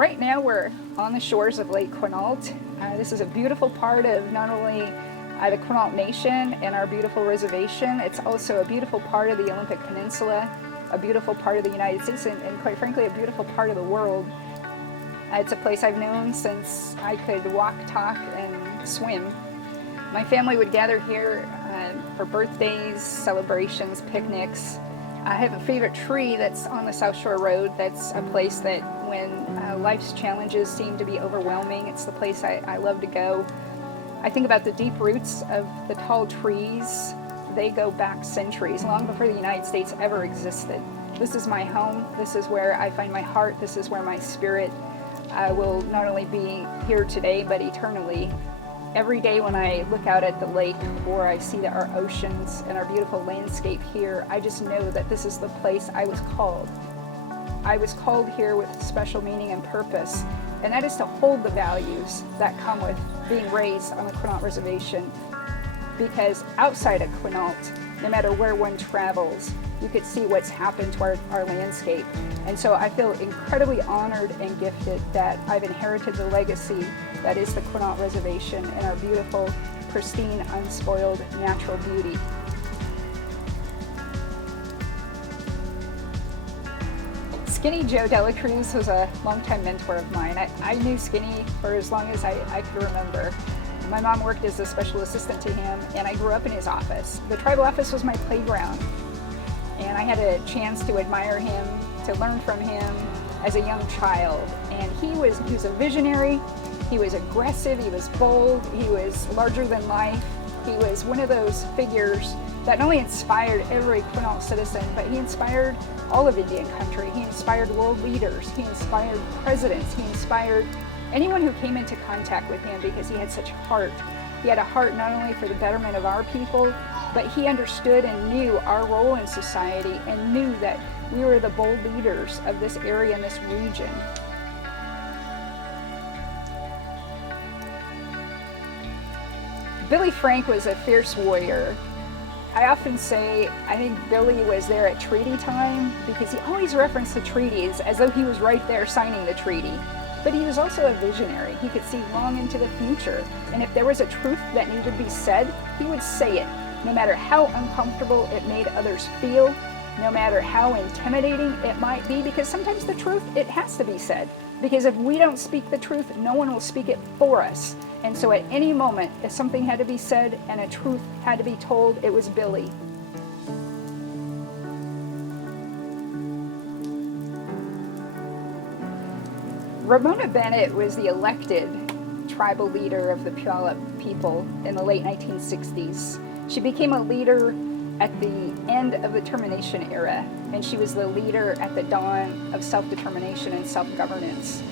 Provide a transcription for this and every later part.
Right now we're on the shores of Lake Quinault. This is a beautiful part of not only the Quinault Nation and our beautiful reservation, it's also a beautiful part of the Olympic Peninsula, a beautiful part of the United States, and quite frankly a beautiful part of the world. It's a place I've known since I could walk, talk, and swim. My family would gather here for birthdays, celebrations, picnics. I have a favorite tree that's on the South Shore Road. That's a place that when life's challenges seem to be overwhelming, it's the place I love to go. I think about the deep roots of the tall trees. They go back centuries, long before the United States ever existed. This is my home. This is where I find my heart. This is where my spirit will not only be here today, but eternally. Every day when I look out at the lake or I see our oceans and our beautiful landscape here, I just know that this is the place I was called. I was called here with special meaning and purpose, and that is to hold the values that come with being raised on the Quinault Reservation. Because outside of Quinault, no matter where one travels, you could see what's happened to our landscape. And so I feel incredibly honored and gifted that I've inherited the legacy that is the Quinault Reservation and our beautiful, pristine, unspoiled natural beauty. Skinny Joe DeLaCruz was a longtime mentor of mine. I knew Skinny for as long as I could remember. My mom worked as a special assistant to him, and I grew up in his office. The tribal office was my playground, and I had a chance to admire him, to learn from him as a young child. And he was a visionary, he was aggressive, he was bold, he was larger than life. He was one of those figures that not only inspired every Quinault citizen, but he inspired all of Indian country. He inspired world leaders, he inspired presidents, he inspired anyone who came into contact with him because he had such heart. He had a heart not only for the betterment of our people, but he understood and knew our role in society and knew that we were the bold leaders of this area and this region. Billy Frank was a fierce warrior. I often say I think Billy was there at treaty time because he always referenced the treaties as though he was right there signing the treaty. But he was also a visionary. He could see long into the future. And if there was a truth that needed to be said, he would say it, no matter how uncomfortable it made others feel, no matter how intimidating it might be, because sometimes the truth, it has to be said. Because if we don't speak the truth, no one will speak it for us. And so at any moment, if something had to be said and a truth had to be told, it was Billy. Ramona Bennett was the elected tribal leader of the Puyallup people in the late 1960s. She became a leader at the end of the termination era, and she was the leader at the dawn of self-determination and self-governance.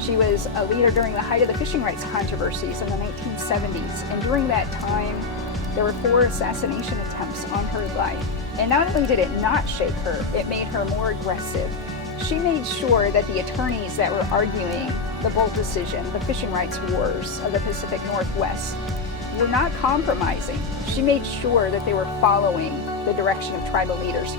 She was a leader during the height of the fishing rights controversies in the 1970s, and during that time, there were 4 assassination attempts on her life. And not only did it not shake her, it made her more aggressive. She made sure that the attorneys that were arguing the Bolt decision, the fishing rights wars of the Pacific Northwest, were not compromising. She made sure that they were following the direction of tribal leaders.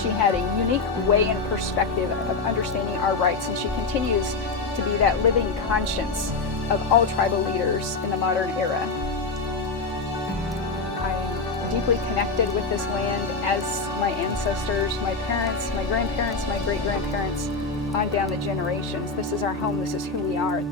She had a unique way and perspective of understanding our rights, and she continues to be that living conscience of all tribal leaders in the modern era. I'm deeply connected with this land as my ancestors, my parents, my grandparents, my great-grandparents, on down the generations. This is our home, this is who we are.